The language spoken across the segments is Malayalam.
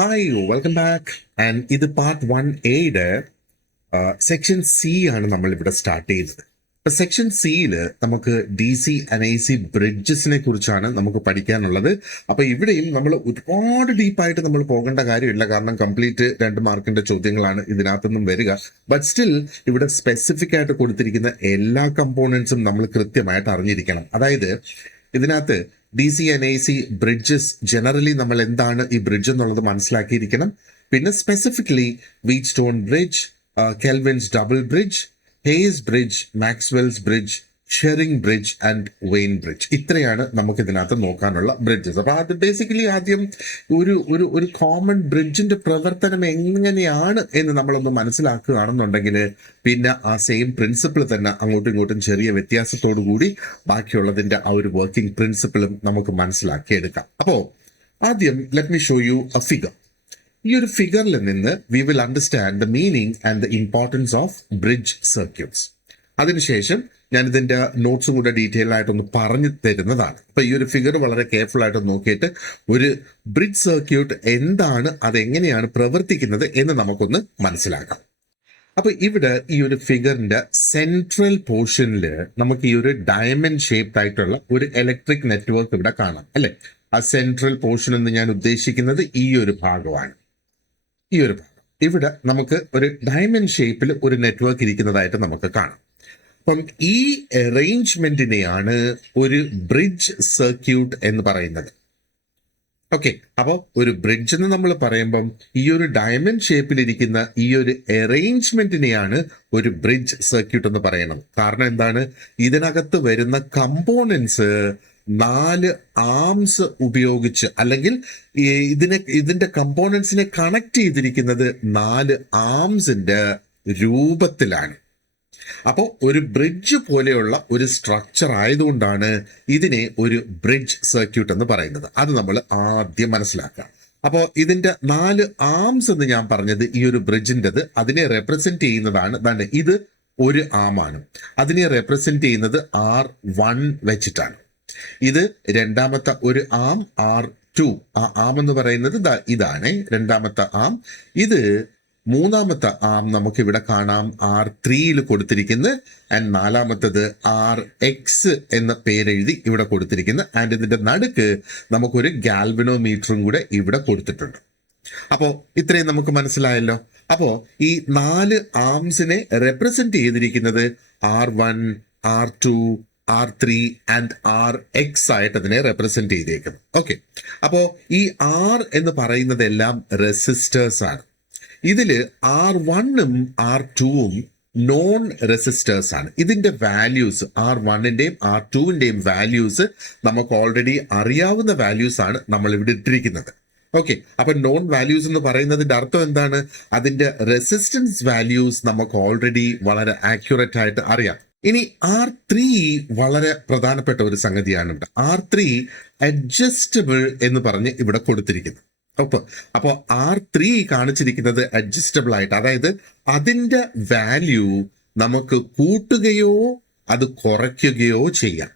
Hi welcome back. ആൻഡ് ഇത് പാർട്ട് 1A സെക്ഷൻ സി ആണ് നമ്മൾ ഇവിടെ സ്റ്റാർട്ട് ചെയ്തത്. ഇപ്പൊ സെക്ഷൻ സിയിൽ നമുക്ക് DC&AC ബ്രിഡ്ജസിനെ കുറിച്ചാണ് നമുക്ക് പഠിക്കാനുള്ളത്. അപ്പൊ ഇവിടെയും നമ്മൾ ഒരുപാട് ഡീപ്പായിട്ട് നമ്മൾ പോകേണ്ട കാര്യമില്ല, കാരണം കംപ്ലീറ്റ് 2 മാർക്കിന്റെ ചോദ്യങ്ങളാണ് ഇതിനകത്തുനിന്നും വരിക. ബട്ട് സ്റ്റിൽ ഇവിടെ സ്പെസിഫിക് ആയിട്ട് കൊടുത്തിരിക്കുന്ന എല്ലാ കമ്പോണൻസും നമ്മൾ കൃത്യമായിട്ട് അറിഞ്ഞിരിക്കണം. അതായത് ഇതിനകത്ത് DC&AC ബ്രിഡ്ജസ് ജനറലി നമ്മൾ എന്താണ് ഈ ബ്രിഡ്ജ് എന്നുള്ളത് മനസ്സിലാക്കിയിരിക്കണം. പിന്നെ specifically wheat stone bridge, Kelvin's double bridge, Hayes bridge, Maxwell's bridge, Schering bridge and vein bridge. ഇത്രയാണ് നമുക്ക് ഇതിനകത്ത് നോക്കാനുള്ള ബ്രിഡ്ജസ്. അപ്പൊ അത് ബേസിക്കലി ആദ്യം ഒരു കോമൺ ബ്രിഡ്ജിന്റെ പ്രവർത്തനം എങ്ങനെയാണ് എന്ന് നമ്മളൊന്ന് മനസ്സിലാക്കുകയാണെന്നുണ്ടെങ്കിൽ പിന്നെ ആ സെയിം പ്രിൻസിപ്പിൾ തന്നെ അങ്ങോട്ടും ഇങ്ങോട്ടും ചെറിയ വ്യത്യാസത്തോടു കൂടി ബാക്കിയുള്ളതിന്റെ ആ ഒരു വർക്കിംഗ് പ്രിൻസിപ്പിളും നമുക്ക് മനസ്സിലാക്കിയെടുക്കാം. അപ്പോ ആദ്യം let me show you A figure. ഈ ഒരു ഫിഗറിൽ നിന്ന് we will understand the meaning and the importance of bridge circuits. അതിനുശേഷം ഞാൻ ഇതിന്റെ നോട്ട്സും കൂടെ ഡീറ്റെയിൽ ആയിട്ടൊന്ന് പറഞ്ഞു തരുന്നതാണ്. അപ്പൊ ഈ ഒരു ഫിഗർ വളരെ കെയർഫുൾ ആയിട്ട് നോക്കിയിട്ട് ഒരു ബ്രിഡ്ജ് സർക്യൂട്ട് എന്താണ്, അതെങ്ങനെയാണ് പ്രവർത്തിക്കുന്നത് എന്ന് നമുക്കൊന്ന് മനസ്സിലാക്കാം. അപ്പൊ ഇവിടെ ഈ ഒരു ഫിഗറിന്റെ സെൻട്രൽ പോർഷനിൽ നമുക്ക് ഈ ഒരു ഡയമണ്ട് ഷേപ്ഡ് ആയിട്ടുള്ള ഒരു ഇലക്ട്രിക് നെറ്റ്വർക്ക് ഇവിടെ കാണാം, അല്ലെ? ആ സെൻട്രൽ പോർഷൻ എന്ന് ഞാൻ ഉദ്ദേശിക്കുന്നത് ഈ ഒരു ഭാഗമാണ്. ഈ ഒരു ഭാഗം ഇവിടെ നമുക്ക് ഒരു ഡയമണ്ട് ഷേപ്പിൽ ഒരു നെറ്റ്വർക്ക് ഇരിക്കുന്നതായിട്ട് നമുക്ക് കാണാം. അപ്പം ഈ അറേഞ്ച്മെന്റിനെയാണ് ഒരു ബ്രിഡ്ജ് സർക്യൂട്ട് എന്ന് പറയുന്നത്. ഓക്കെ, അപ്പോൾ ഒരു ബ്രിഡ്ജ് എന്ന് നമ്മൾ പറയുമ്പം ഈ ഒരു ഡയമണ്ട് ഷേപ്പിലിരിക്കുന്ന ഈ ഒരു അറേഞ്ച്മെന്റിനെയാണ് ഒരു ബ്രിഡ്ജ് സർക്യൂട്ട് എന്ന് പറയുന്നത്. കാരണം എന്താണ്? ഇതിനകത്ത് വരുന്ന കമ്പോണൻസ് 4 ആംസ് ഉപയോഗിച്ച്, അല്ലെങ്കിൽ ഇതിന്റെ കമ്പോണൻസിനെ കണക്ട് ചെയ്തിരിക്കുന്നത് 4 ആംസിന്റെ രൂപത്തിലാണ്. അപ്പോൾ ഒരു ബ്രിഡ്ജ് പോലെയുള്ള ഒരു സ്ട്രക്ചർ ആയതുകൊണ്ടാണ് ഇതിനെ ഒരു ബ്രിഡ്ജ് സർക്യൂട്ട് എന്ന് പറയുന്നത്. അത് നമ്മൾ ആദ്യം മനസ്സിലാക്കാം. അപ്പോൾ ഇതിന്റെ 4 ആംസ് എന്ന് ഞാൻ പറഞ്ഞത് ഈ ഒരു ബ്രിഡ്ജിൻ്റെത്, അതിനെ റെപ്രസെന്റ് ചെയ്യുന്നതാണ്. ഇത് ഒരു ആമാണ്, അതിനെ റെപ്രസെന്റ് ചെയ്യുന്നത് R1 വെച്ചിട്ടാണ്. ഇത് രണ്ടാമത്തെ ഒരു ആം R2. ആ ആം എന്ന് പറയുന്നത് ഇതാണ് രണ്ടാമത്തെ ആം. ഇത് മൂന്നാമത്തെ ആം നമുക്ക് ഇവിടെ കാണാം R3 കൊടുത്തിരിക്കുന്നത്. ആൻഡ് നാലാമത്തത് RX എന്ന പേരെഴുതി ഇവിടെ കൊടുത്തിരിക്കുന്നത്. ആൻഡ് ഇതിന്റെ നടുക്ക് നമുക്കൊരു ഗാൽവനോമീറ്ററും കൂടെ ഇവിടെ കൊടുത്തിട്ടുണ്ട്. അപ്പോ ഇത്രയും നമുക്ക് മനസ്സിലായല്ലോ. അപ്പോ ഈ 4 ആംസിനെ റെപ്രസെന്റ് ചെയ്തിരിക്കുന്നത് R1, R2, R3 and RX ആയിട്ട് അതിനെ റെപ്രസെന്റ് ചെയ്തേക്കുന്നു. ഓക്കെ, അപ്പോ ഈ R എന്ന് പറയുന്നതെല്ലാം റെസിസ്റ്റേഴ്സ് ആണ്. ഇതില് R1ഉം R2ഉം നോൺ റെസിസ്റ്റേഴ്സ് ആണ്. ഇതിന്റെ വാല്യൂസ് R1ന്റെയും R2ന്റെയും വാല്യൂസ് നമുക്ക് ഓൾറെഡി അറിയാവുന്ന വാല്യൂസ് ആണ് നമ്മൾ ഇവിടെ ഇട്ടിരിക്കുന്നത്. ഓക്കെ, അപ്പൊ നോൺ വാല്യൂസ് എന്ന് പറയുന്നതിന്റെ അർത്ഥം എന്താണ്? അതിന്റെ റെസിസ്റ്റൻസ് വാല്യൂസ് നമുക്ക് ഓൾറെഡി വളരെ ആക്യുറേറ്റ് ആയിട്ട് അറിയാം. ഇനി R3 വളരെ പ്രധാനപ്പെട്ട ഒരു സംഗതിയാണ്. R3 അഡ്ജസ്റ്റബിൾ എന്ന് പറഞ്ഞ് ഇവിടെ കൊടുത്തിരിക്കുന്നു. അപ്പോൾ R3 കാണിച്ചിരിക്കുന്നത് അഡ്ജസ്റ്റബിൾ ആയിട്ട്, അതായത് അതിന്റെ വാല്യൂ നമുക്ക് കൂട്ടുകയോ അത് കുറയ്ക്കുകയോ ചെയ്യാം.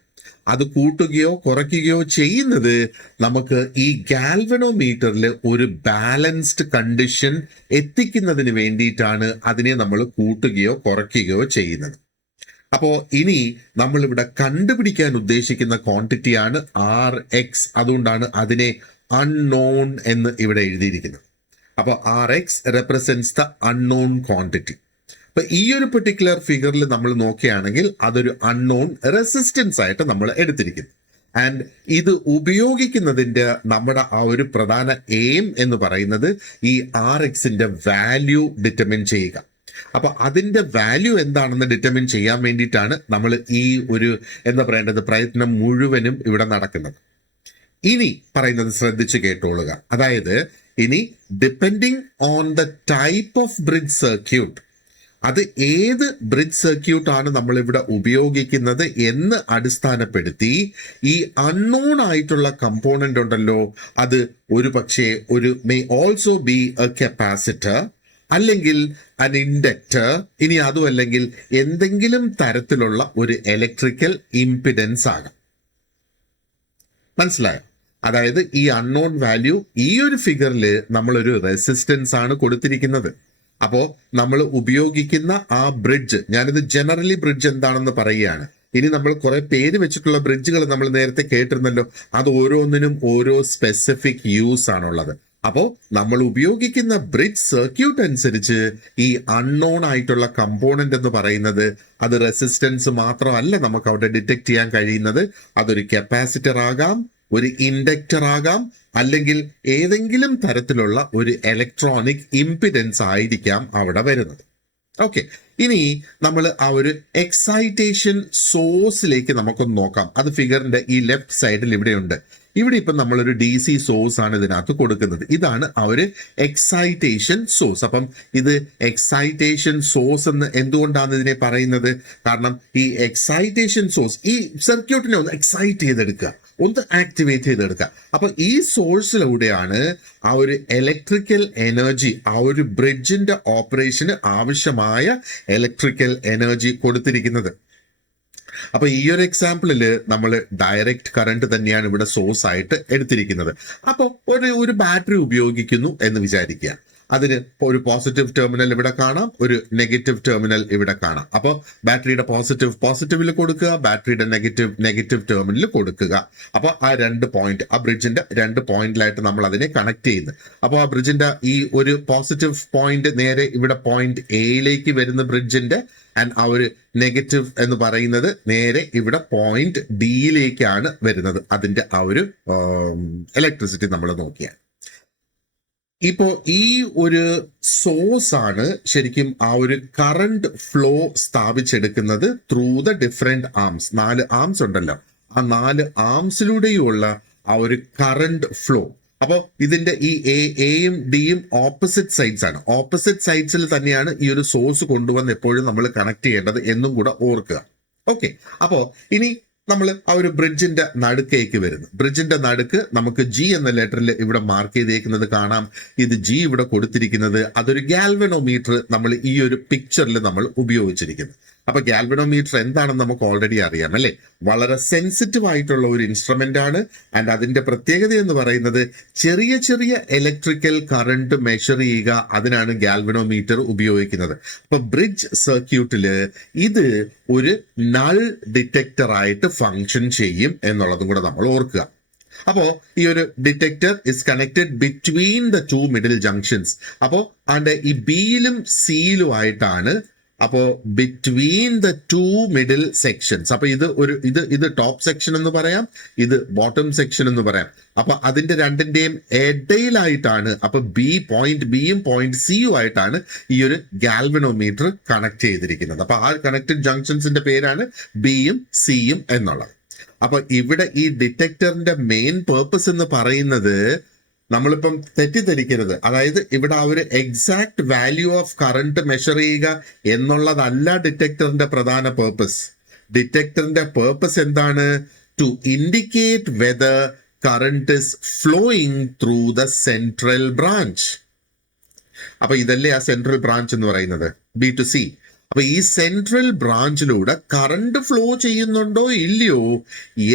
അത് കൂട്ടുകയോ കുറയ്ക്കുകയോ ചെയ്യുന്നത് നമുക്ക് ഈ ഗാൽവനോമീറ്ററിൽ ഒരു ബാലൻസ്ഡ് കണ്ടീഷൻ എത്തിക്കുന്നതിന് വേണ്ടിയിട്ടാണ് അതിനെ നമ്മൾ കൂട്ടുകയോ കുറയ്ക്കുകയോ ചെയ്യുന്നത്. അപ്പോ ഇനി നമ്മൾ ഇവിടെ കണ്ടുപിടിക്കാൻ ഉദ്ദേശിക്കുന്ന ക്വാണ്ടിറ്റിയാണ് RX. അതുകൊണ്ടാണ് അതിനെ അൺനോൺ എന്ന് ഇവിടെ എഴുതിയിരിക്കുന്നത്. അപ്പോൾ RX represents the unknown quantity. അപ്പൊ ഈ ഒരു പെർട്ടിക്കുലർ ഫിഗറിൽ നമ്മൾ നോക്കുകയാണെങ്കിൽ അതൊരു അൺനോൺ റെസിസ്റ്റൻസ് ആയിട്ട് നമ്മൾ എടുത്തിരിക്കുന്നു. ആൻഡ് ഇത് ഉപയോഗിക്കുന്നതിന്റെ നമ്മുടെ ആ ഒരു പ്രധാന എയിം എന്ന് പറയുന്നത് ഈ RXന്റെ വാല്യൂ ഡിറ്റർമിൻ ചെയ്യുക. അപ്പൊ അതിന്റെ വാല്യൂ എന്താണെന്ന് ഡിറ്റർമിൻ ചെയ്യാൻ വേണ്ടിയിട്ടാണ് നമ്മൾ ഈ ഒരു പ്രയത്നം മുഴുവനും ഇവിടെ നടക്കുന്നത്. ഇനി പറയുന്നത് ശ്രദ്ധിച്ചു കേട്ടോളുക. അതായത് ഇനി depending on the type of bridge circuit, അത് ഏത് ബ്രിഡ്ജ് സർക്യൂട്ട് ആണ് നമ്മൾ ഇവിടെ ഉപയോഗിക്കുന്നത് എന്ന് അടിസ്ഥാനപ്പെടുത്തി ഈ അൺനോൺ ആയിട്ടുള്ള കമ്പോണന്റ് ഉണ്ടല്ലോ, അത് ഒരു പക്ഷേ may also be A capacitor, അല്ലെങ്കിൽ അൻ ഇൻഡക്ടർ, ഇനി അതും അല്ലെങ്കിൽ എന്തെങ്കിലും തരത്തിലുള്ള ഒരു ഇലക്ട്രിക്കൽ ഇംപിഡൻസ് ആകാം. മനസ്സിലായോ? അതായത് ഈ അൺനോൺ വാല്യൂ ഈ ഒരു ഫിഗറിൽ നമ്മളൊരു റെസിസ്റ്റൻസ് ആണ് കൊടുത്തിരിക്കുന്നത്. അപ്പോ നമ്മൾ ഉപയോഗിക്കുന്ന ആ ബ്രിഡ്ജ്, ഞാനിത് ജനറലി ബ്രിഡ്ജ് എന്താണെന്ന് പറയുകയാണ്. ഇനി നമ്മൾ കുറെ പേര് വെച്ചിട്ടുള്ള ബ്രിഡ്ജുകൾ നമ്മൾ നേരത്തെ കേട്ടിരുന്നല്ലോ, അത് ഓരോന്നിനും ഓരോ സ്പെസിഫിക് യൂസ് ആണുള്ളത്. അപ്പോ നമ്മൾ ഉപയോഗിക്കുന്ന ബ്രിഡ്ജ് സർക്യൂട്ട് അനുസരിച്ച് ഈ അൺനോൺ ആയിട്ടുള്ള കമ്പോണന്റ് എന്ന് പറയുന്നത് അത് റെസിസ്റ്റൻസ് മാത്രമല്ല നമുക്ക് അവിടെ ഡിറ്റക്ട് ചെയ്യാൻ കഴിയുന്നത്. അതൊരു കപ്പാസിറ്റർ ആകാം, ഒരു ഇൻഡക്ടർ ആകാം, അല്ലെങ്കിൽ ഏതെങ്കിലും തരത്തിലുള്ള ഒരു ഇലക്ട്രോണിക് ഇംപിഡൻസ് ആയിരിക്കാം അവിടെ വരുന്നത്. ഓക്കെ, ഇനി നമ്മൾ ആ ഒരു എക്സൈറ്റേഷൻ സോഴ്സിലേക്ക് നമുക്കൊന്ന് നോക്കാം. അത് ഫിഗറിന്റെ ഈ ലെഫ്റ്റ് സൈഡിൽ ഇവിടെയുണ്ട്. ഇവിടെ ഇപ്പം നമ്മളൊരു ഡി സി സോഴ്സ് ആണ് ഇതിനകത്ത് കൊടുക്കുന്നത്. ഇതാണ് ആ ഒരു എക്സൈറ്റേഷൻ സോഴ്സ്. അപ്പം ഇത് എക്സൈറ്റേഷൻ സോഴ്സ് എന്ന് എന്തുകൊണ്ടാണ് ഇതിനെ പറയുന്നത്? കാരണം ഈ എക്സൈറ്റേഷൻ സോഴ്സ് ഈ സർക്യൂട്ടിനെ ഒന്ന് എക്സൈറ്റ് ചെയ്തെടുക്കുക, ഒന്ന് ആക്ടിവേറ്റ് ചെയ്തെടുക്കുക. അപ്പൊ ഈ സോഴ്സിലൂടെയാണ് ആ ഒരു ഇലക്ട്രിക്കൽ എനർജി, ആ ഒരു ബ്രിഡ്ജിന്റെ ഓപ്പറേഷന് ആവശ്യമായ ഇലക്ട്രിക്കൽ എനർജി കൊടുത്തിരിക്കുന്നത്. അപ്പൊ ഈ ഒരു എക്സാമ്പിളിൽ നമ്മൾ ഡയറക്റ്റ് കറണ്ട് തന്നെയാണ് ഇവിടെ സോഴ്സ് ആയിട്ട് എടുത്തിരിക്കുന്നത്. അപ്പോൾ ഒരു ബാറ്ററി ഉപയോഗിക്കുന്നു എന്ന് വിചാരിക്കുക. അതിന് ഒരു പോസിറ്റീവ് ടെർമിനൽ ഇവിടെ കാണാം, ഒരു നെഗറ്റീവ് ടെർമിനൽ ഇവിടെ കാണാം. അപ്പോൾ ബാറ്ററിയുടെ പോസിറ്റീവിൽ കൊടുക്കുക, ബാറ്ററിയുടെ നെഗറ്റീവ് ടെർമിനൽ കൊടുക്കുക. അപ്പോൾ ആ 2 പോയിന്റ്, ആ ബ്രിഡ്ജിന്റെ 2 പോയിന്റിലായിട്ട് നമ്മൾ അതിനെ കണക്ട് ചെയ്യുന്നു. അപ്പോൾ ആ ബ്രിഡ്ജിന്റെ ഈ ഒരു പോസിറ്റീവ് പോയിന്റ് നേരെ ഇവിടെ പോയിന്റ് എയിലേക്ക് വരുന്ന ബ്രിഡ്ജിന്റെ, ആൻഡ് ആ ഒരു നെഗറ്റീവ് എന്ന് പറയുന്നത് നേരെ ഇവിടെ പോയിന്റ് ഡിയിലേക്കാണ് വരുന്നത്. അതിന്റെ ആ ഒരു ഇലക്ട്രിസിറ്റി നമ്മൾ നോക്കിയാൽ ഇപ്പോ ഈ ഒരു സോഴ്സ് ആണ് ശരിക്കും ആ ഒരു കറണ്ട് ഫ്ലോ സ്ഥാപിച്ചെടുക്കുന്നത് through the different arms. 4 arms ഉണ്ടല്ലോ, ആ 4 ആംസിലൂടെയുള്ള ആ ഒരു കറണ്ട് ഫ്ലോ. അപ്പൊ ഇതിന്റെ ഈ എയും ഡിയും ഓപ്പോസിറ്റ് സൈഡ്സ് ആണ്. ഓപ്പോസിറ്റ് സൈഡ്സിൽ തന്നെയാണ് ഈ ഒരു സോഴ്സ് കൊണ്ടുവന്ന് എപ്പോഴും നമ്മൾ കണക്ട് ചെയ്യേണ്ടത് എന്നും കൂടെ ഓർക്കുക. ഓക്കെ, അപ്പോ ഇനി നമ്മൾ ആ ഒരു ബ്രിഡ്ജിന്റെ നടുക്കേക്ക് വരുന്നു. ബ്രിഡ്ജിന്റെ നടുക്ക് നമുക്ക് ജി എന്ന ലെറ്ററിൽ ഇവിടെ മാർക്ക് ചെയ്തേക്കുന്നത് കാണാം. ഇത് ജി ഇവിടെ കൊടുത്തിരിക്കുന്നത് അതൊരു ഗാൽവനോമീറ്റർ നമ്മൾ ഈ ഒരു പിക്ചറിൽ നമ്മൾ ഉപയോഗിച്ചിരിക്കുന്നു. അപ്പൊ ഗാൽവനോമീറ്റർ എന്താണെന്ന് നമുക്ക് ഓൾറെഡി അറിയാം അല്ലെ. വളരെ സെൻസിറ്റീവ് ആയിട്ടുള്ള ഒരു ഇൻസ്ട്രുമെന്റ് ആണ്. ആൻഡ് അതിന്റെ പ്രത്യേകത എന്ന് പറയുന്നത് ചെറിയ ചെറിയ ഇലക്ട്രിക്കൽ കറണ്ട് മെഷർ ചെയ്യുക, അതിനാണ് ഗാൽവനോമീറ്റർ ഉപയോഗിക്കുന്നത്. അപ്പൊ ബ്രിഡ്ജ് സർക്യൂട്ടില് ഇത് ഒരു നൾ ഡിറ്റക്ടർ ആയിട്ട് ഫങ്ഷൻ ചെയ്യും എന്നുള്ളതും കൂടെ നമ്മൾ ഓർക്കുക. അപ്പോ ഈ ഒരു detector is connected between the 2 middle junctions. അപ്പോ അതിന്റെ ഈ ബിയിലും സിയിലും ആയിട്ടാണ്. അപ്പോ ബിറ്റ്വീൻ ദ 2 മിഡിൽ സെക്ഷൻസ്. അപ്പൊ ഇത് ടോപ്പ് സെക്ഷൻ എന്ന് പറയാം, ഇത് ബോട്ടം സെക്ഷൻ എന്ന് പറയാം. അപ്പൊ അതിന്റെ രണ്ടിന്റെയും ഇടയിലായിട്ടാണ്, അപ്പൊ പോയിന്റ് ബിയും പോയിന്റ് സിയും ആയിട്ടാണ് ഈ ഒരു ഗാൽവനോമീറ്റർ കണക്ട് ചെയ്തിരിക്കുന്നത്. അപ്പൊ ആ കണക്റ്റഡ് ജംഗ്ഷൻസിന്റെ പേരാണ് ബിയും സിയും എന്നുള്ളത്. അപ്പൊ ഇവിടെ ഈ ഡിറ്റക്ടറിന്റെ മെയിൻ പേർപ്പസ് എന്ന് പറയുന്നത്, നമ്മളിപ്പം തെറ്റിദ്ധരിക്കരുത്, അതായത് ഇവിടെ ആ ഒരു exact value of current measure ചെയ്യുക എന്നുള്ളതല്ല ഡിറ്റക്ടറിന്റെ പ്രധാന പേർപ്പസ്. ഡിറ്റക്ടറിന്റെ പേർപ്പസ് എന്താണ്? To indicate whether current is flowing through the central branch. അപ്പൊ ഇതല്ലേ ആ സെൻട്രൽ ബ്രാഞ്ച് എന്ന് പറയുന്നത്, ബി ടു സി. അപ്പൊ ഈ സെൻട്രൽ ബ്രാഞ്ചിലൂടെ കറണ്ട് ഫ്ലോ ചെയ്യുന്നുണ്ടോ ഇല്ലയോ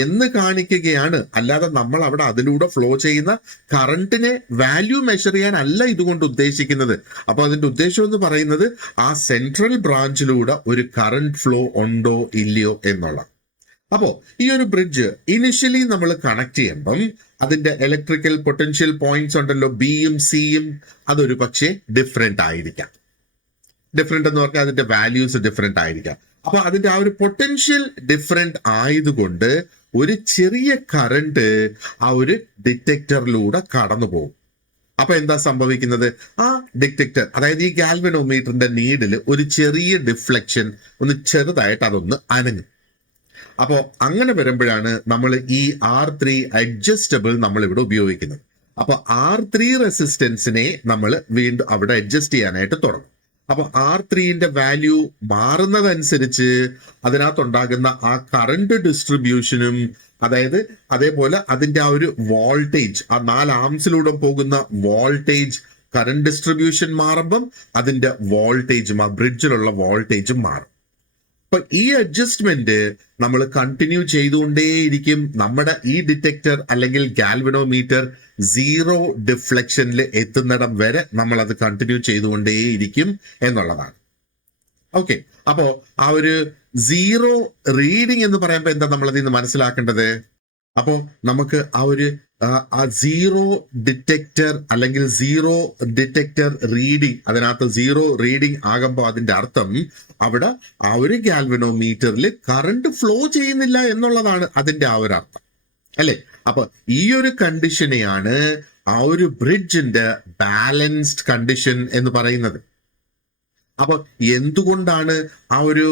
എന്ന് കാണിക്കുകയാണ്. അല്ലാതെ നമ്മൾ അവിടെ അതിലൂടെ ഫ്ലോ ചെയ്യുന്ന കറണ്ടിനെ വാല്യൂ മെഷർ ചെയ്യാൻ അല്ല ഇതുകൊണ്ട് ഉദ്ദേശിക്കുന്നത്. അപ്പൊ അതിന്റെ ഉദ്ദേശം എന്ന് പറയുന്നത് ആ സെൻട്രൽ ബ്രാഞ്ചിലൂടെ ഒരു കറണ്ട് ഫ്ലോ ഉണ്ടോ ഇല്ലയോ എന്നുള്ള. അപ്പോ ഈ ഒരു ബ്രിഡ്ജ് ഇനിഷ്യലി നമ്മൾ കണക്ട് ചെയ്യുമ്പം അതിന്റെ ഇലക്ട്രിക്കൽ പൊട്ടൻഷ്യൽ പോയിന്റ്സ് ഉണ്ടല്ലോ, ബിയും സിയും, അതൊരു പക്ഷേ ഡിഫറെന്റ് ആയിരിക്കാം. ഡിഫറെന്റ് എന്ന് പറഞ്ഞാൽ അതിന്റെ വാല്യൂസ് ഡിഫറെന്റ് ആയിരിക്കാം. അപ്പൊ അതിന്റെ ആ ഒരു പൊട്ടൻഷ്യൽ ഡിഫറെന്റ് ആയതുകൊണ്ട് ഒരു ചെറിയ കറണ്ട് ആ ഒരു ഡിറ്റക്ടറിലൂടെ കടന്നു പോകും. അപ്പൊ എന്താ സംഭവിക്കുന്നത്? ആ ഡിറ്റക്ടർ, അതായത് ഈ ഗാൽവനോമീറ്ററിന്റെ നീഡിൽ ഒരു ചെറിയ ഡിഫ്ലക്ഷൻ, ഒന്ന് ചെറുതായിട്ട് അതൊന്ന് അനങ്ങും. അപ്പോ അങ്ങനെ വരുമ്പോഴാണ് നമ്മൾ ഈ R3 അഡ്ജസ്റ്റബിൾ നമ്മൾ ഇവിടെ ഉപയോഗിക്കുന്നത്. അപ്പൊ R3 റെസിസ്റ്റൻസിനെ നമ്മൾ വീണ്ടും അവിടെ അഡ്ജസ്റ്റ് ചെയ്യാനായിട്ട് തുടങ്ങും. അപ്പൊ R3ന്റെ വാല്യൂ മാറുന്നതനുസരിച്ച് അതിനകത്തുണ്ടാകുന്ന ആ കറണ്ട് ഡിസ്ട്രിബ്യൂഷനും, അതായത് അതേപോലെ അതിന്റെ ആ ഒരു വോൾട്ടേജ്, ആ 4 ആംസിലൂടെ പോകുന്ന വോൾട്ടേജ് കറണ്ട് ഡിസ്ട്രിബ്യൂഷൻ മാറുമ്പം അതിന്റെ വോൾട്ടേജും ആ ബ്രിഡ്ജിലുള്ള വോൾട്ടേജും മാറും. അപ്പൊ ഈ അഡ്ജസ്റ്റ്മെന്റ് നമ്മൾ കണ്ടിന്യൂ ചെയ്തുകൊണ്ടേയിരിക്കും. നമ്മുടെ ഈ ഡിറ്റക്ടർ അല്ലെങ്കിൽ ഗാൽവനോമീറ്റർ സീറോ ഡിഫ്ലക്ഷനിൽ എത്തുന്നിടം വരെ നമ്മൾ അത് കണ്ടിന്യൂ ചെയ്തുകൊണ്ടേയിരിക്കും എന്നുള്ളതാണ്. ഓക്കെ, അപ്പോ ആ ഒരു സീറോ റീഡിംഗ് എന്ന് പറയുമ്പോൾ എന്താ നമ്മൾ അതിൽ നിന്ന് മനസ്സിലാക്കേണ്ടത്? അപ്പോ നമുക്ക് ആ ഒരു സീറോ ഡിറ്റക്ടർ അല്ലെങ്കിൽ സീറോ ഡിറ്റക്ടർ റീഡിംഗ്, അതിനകത്ത് സീറോ റീഡിംഗ് ആകുമ്പോൾ അതിന്റെ അർത്ഥം അവിടെ ആ ഒരു ഗാൽവനോമീറ്ററിൽ കറണ്ട് ഫ്ലോ ചെയ്യുന്നില്ല എന്നുള്ളതാണ് അതിന്റെ ആ ഒരു അർത്ഥം, അല്ലെ? അപ്പൊ ഈ ഒരു കണ്ടീഷനെയാണ് ആ ഒരു ബ്രിഡ്ജിന്റെ ബാലൻസ്ഡ് കണ്ടീഷൻ എന്ന് പറയുന്നത്. അപ്പൊ എന്തുകൊണ്ടാണ് ആ ഒരു